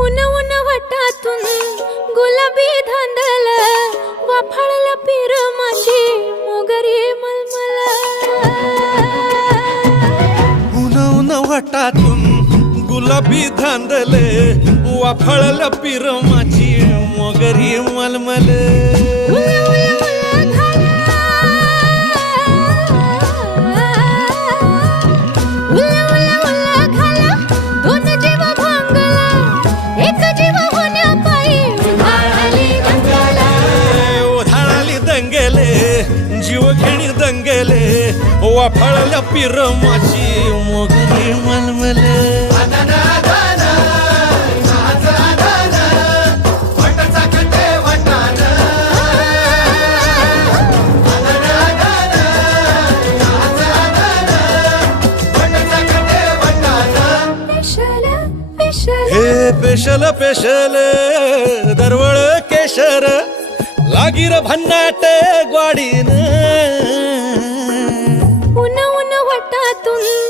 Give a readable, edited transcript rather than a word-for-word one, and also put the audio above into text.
उन उन वटातून गुलाबी धांदल वाफाळला पीर माझी मोगरी मलमल उन उन वटातून गुलाबी धांदले वाफाळला पीर माझी मोगरी मलमल जीव घेणी दंगेले वाफाळल्या पीर माझी मोगरी मलमल हे पेशल पेशल दरवळ केशर लागीर भन्नाट ग्वाडीन उन उन वटातून